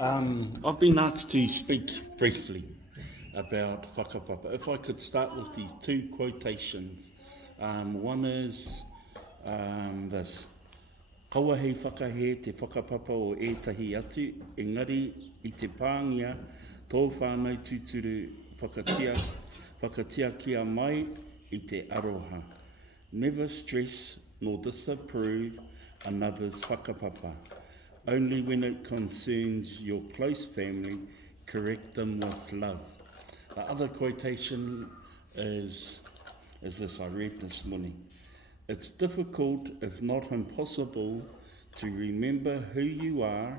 I've been asked to speak briefly about whakapapa. If I could start with these two quotations. One is this. Kaua hei whakahe te whakapapa o ētahi atu, engari I te pāngia tō whānau tūturu whakatia kia mai I te aroha. Never stress nor disapprove another's whakapapa. Only when it concerns your close family, correct them with love. The other quotation is this I read this morning. It's difficult, if not impossible, to remember who you are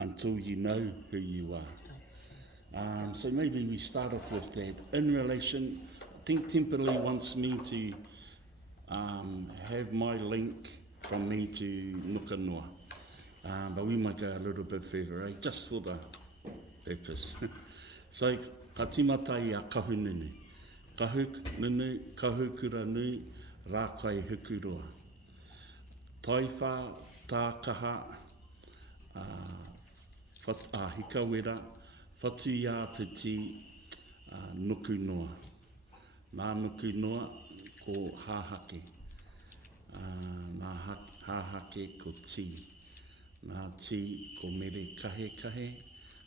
until you know who you are. So maybe we start off with that. In relation, I think Temperley wants me to have my link from me to Nukanoa. But we might go a little bit further, just for the purpose. So, ka timata I a kahu nunu. Kahu nunu, kahu kura nui, rākai hukuroa. Taiwha, tākaha, hikawera, whatuia piti, nuku Nā nuku noa ko hāhake. Nā hāhake ko tii. Nā tii ko mere kahe,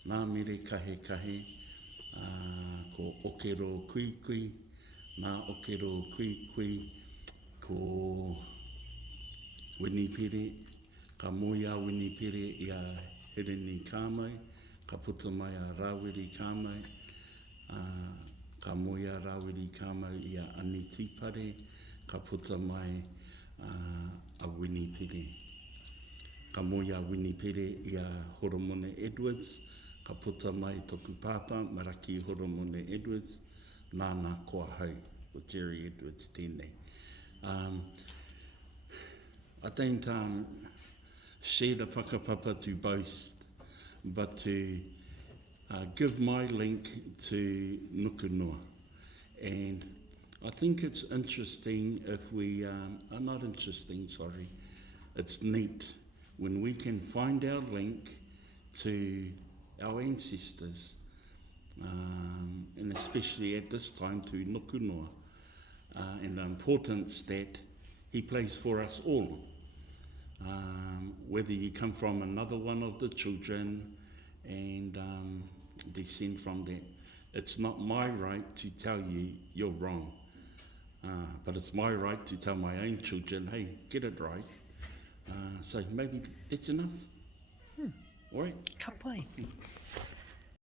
nā mere kahe, ko okero kui, nā okero kui, ko winipere, ka moia winipere I a Hirini kāmai, ka puta mai a Rawiri kāmai, ka moia Rawiri kāmau I a Ani Tīpare, ka puta mai a winipere. Ka moia winipere I a Horomone Edwards, ka puta mai toku pāpā, maraki Horomone Edwards, nāna koa hau, ko Jerry Edwards tēnei. I don't share the whakapapa to boast, but to give my link to Nukanoa. And I think it's interesting if we, not interesting, sorry, it's neat when we can find our link to our ancestors, and especially at this time to Nukanoa, and the importance that he plays for us all. Whether you come from another one of the children and descend from that, it's not my right to tell you you're wrong, but it's my right to tell my own children, hey, get it right. So maybe that's enough. All right? Ka pai.